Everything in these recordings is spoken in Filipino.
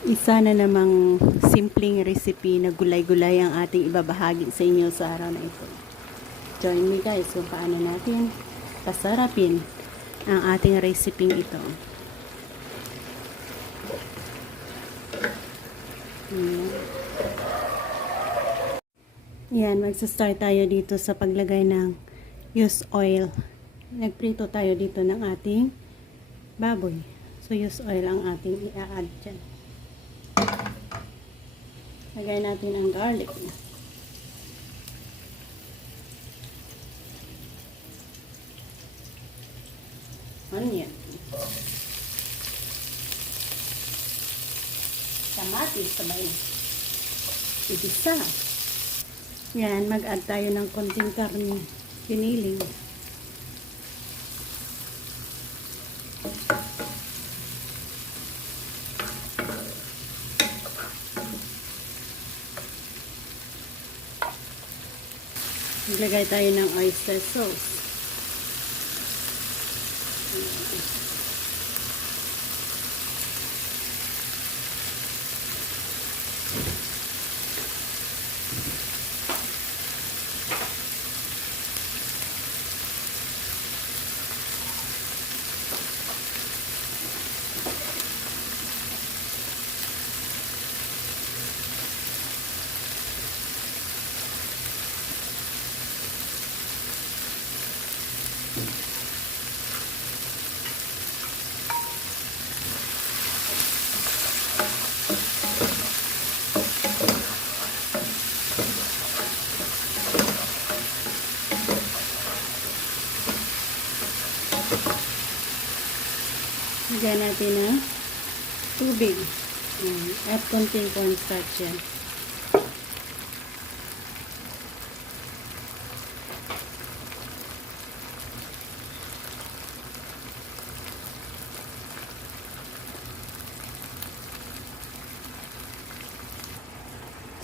Isa na namang simpleng recipe na gulay-gulay ang ating ibabahagi sa inyo sa araw na ito. Join me guys kung paano natin pasarapin ang ating recipe ito. Yan, magsa-start tayo dito sa paglagay ng use oil. Nagprito tayo dito ng ating baboy. So, use oil ang ating i-add dyan. Lagay natin ang garlic. Onion. Kamatis sabay. Igisa. Yan, mag-add tayo ng konting karne. Piniling. Maglagay tayo ng oyster sauce. Lagyan natin ng tubig. At konting cornstarch yan.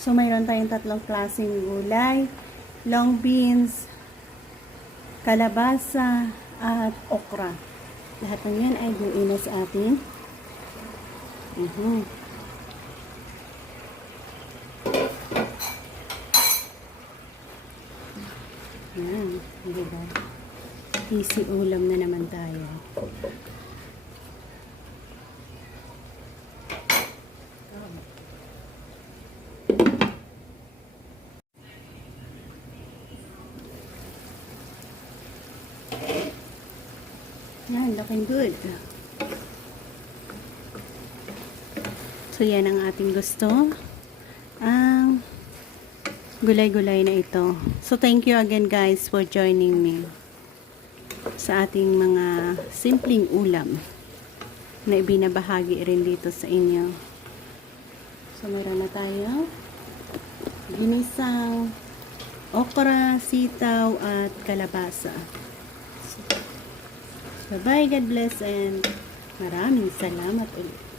So, mayroon tayong tatlong klaseng gulay. Long beans, kalabasa, at okra. Lahat ng yan ay buuin na sa atin. Mhm. Yan, diba? Easy ulam na naman tayo. Yan, looking good. So, yan ang ating gusto. Ang gulay-gulay na ito. So, thank you again guys for joining me sa ating mga simpleng ulam na ibinabahagi rin dito sa inyo. So, meron na tayo ginisang okra, sitaw, at kalabasa. Bye-bye, God bless, and maraming salamat ulit.